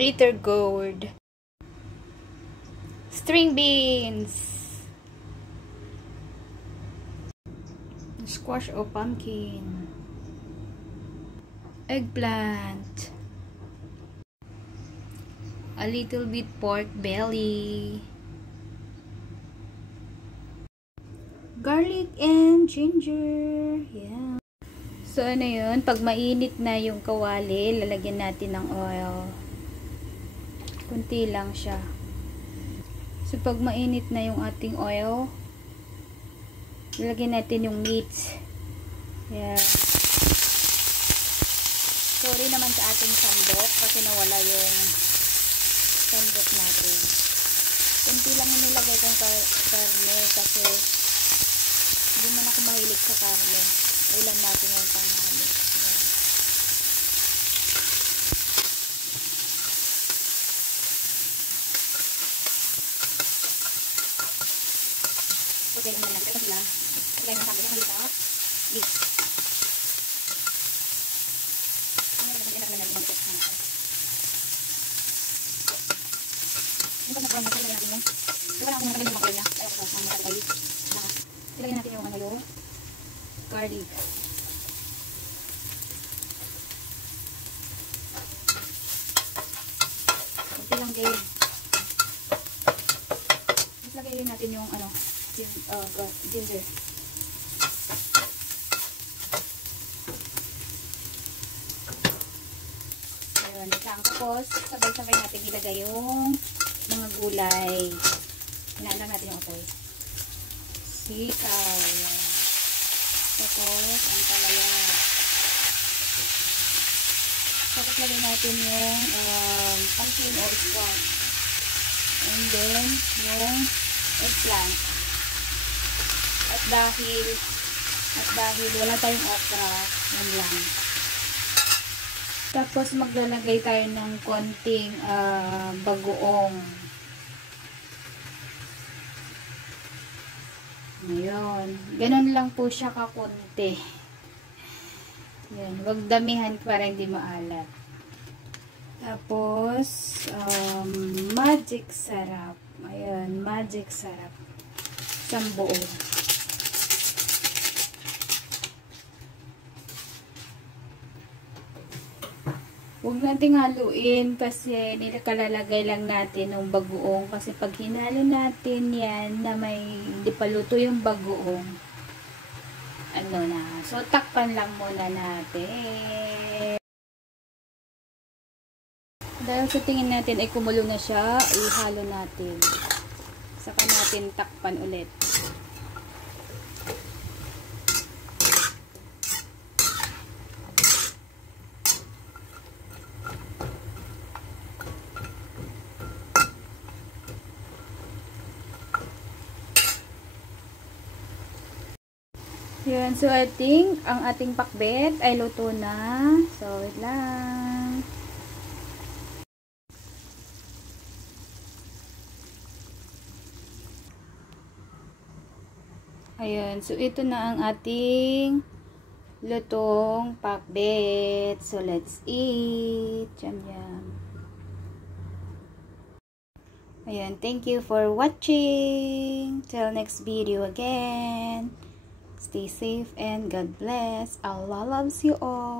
Bitter gourd. String beans. Squash o pumpkin. Eggplant. A little bit pork belly. Garlic and ginger. Yeah. So, ano yun? Pag mainit na yung kawali, lalagyan natin ng oil. Kunti lang siya. So, pag mainit na yung ating oil, lalagyan natin yung meats. Yeah. Sorry naman sa ating sandok kasi nawala yung sandok natin. Kunti lang yung nilagay kong karne kasi hindi man ako mahilig sa karne. Ulam natin yung panghalo. Okay, naman natin sila. Lagay mo sabi niya sa beef. Ano naman natin natin mag-test na natin. Yung pag nag-brown natin, lagay natin yung wala akong nakalim yung makuloy na. Kaya ako sa mga garlic. Ilagay natin yung yung garlic. Kunti lang din. Tapos lagay rin natin yung ginger. Ayun, lang. Tapos sabay-sabay natin ilagay yung mga gulay. Hinaan lang natin yung otoy. Sitaw. Ayan. Tapos, ang palaya. Tapos, lagay natin yung pumpkin or squash. And then, yung eggplant. At dahil wala tayong okra, yan lang. Tapos, maglalagay tayo ng konting bagoong. Ngayon, ganun lang po siya kakunti. Yan, wag damihan para hindi maalat. Tapos, magic sarap. Ayan, magic sarap. Isang buo. Huwag nating haluin kasi nilakalalagay lang natin ng bagoong. Kasi pag hinalo natin yan na may hindi pa luto yung bagoong, ano na. So, takpan lang muna natin. Dahil sa tingin natin ay kumulo na siya, ihalo natin. Saka natin takpan ulit. Yun, so I think ang ating pakbet ay luto na. So, wait lang. Ayun, so ito na ang ating lutong pakbet. So, let's eat. Yum, yum. Ayun, thank you for watching. Till next video again. Stay safe and God bless. Allah loves you all.